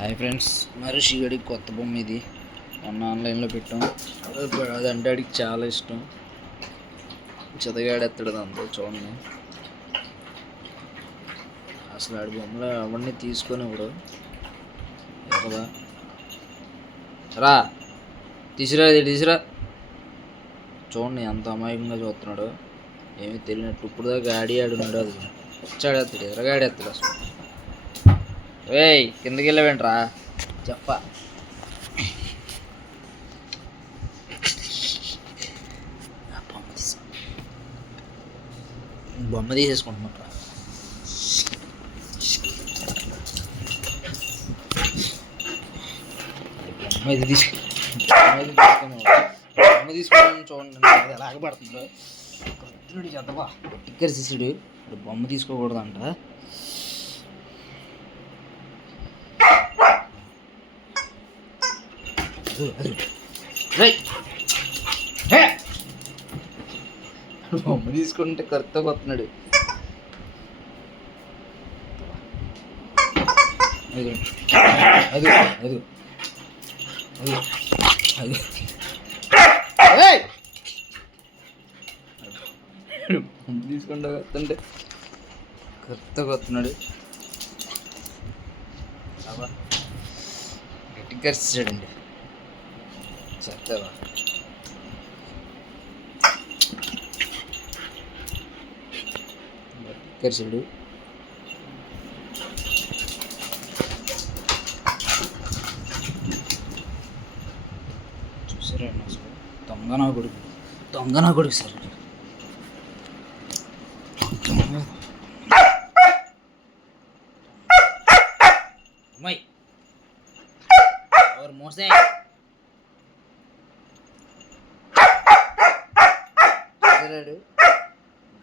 Hi friends, మరి శివుడికి కొత్త బొమ్మ ఇది మొన్న ఆన్లైన్లో పెట్టాం. అదంటే అడిగి చాలా ఇష్టం. చదగాడెత్తడు అంతా చూడండి. అసలు ఆడి బొమ్మలు అవన్నీ తీసుకొని ఇప్పుడు కదా రా తీసురా చూడండి ఎంత అమాయకంగా చూస్తున్నాడు. ఏమీ తెలియనట్టు ఇప్పుడు దాకా ఆడున్నాడు. అది వచ్చాడెత్తాడు, ఎరగాడెత్తాడు అసలు. ఏయ్ కిందకి వెళ్ళవేంట్రా చెప్ప. బొమ్మ తీసేసుకుంటున్నా. బొమ్మ తీసుకున్నాను చూడండి. అది ఎలాగ పడుతుందో కొత్తుడు చెత్తవా టిక్కర్ తీసాడు. బొమ్మ తీసుకోకూడదంట. బొమ్మ తీసుకుంటే కరెక్ట్గా వస్తున్నాడు. అది బొమ్మ తీసుకుంటే వస్తుంటే కరెక్ట్గా వస్తున్నాడు. గట్టిగా కరిచాడండి. చెత్తవా కరిచాడు. చూసారండి అసలు దొంగ నా కొడుకు సార్. అమ్మాయి ఎవరు మోసే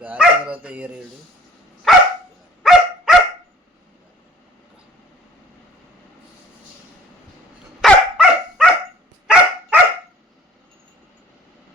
గాలి తర్వాత ఏరాడు.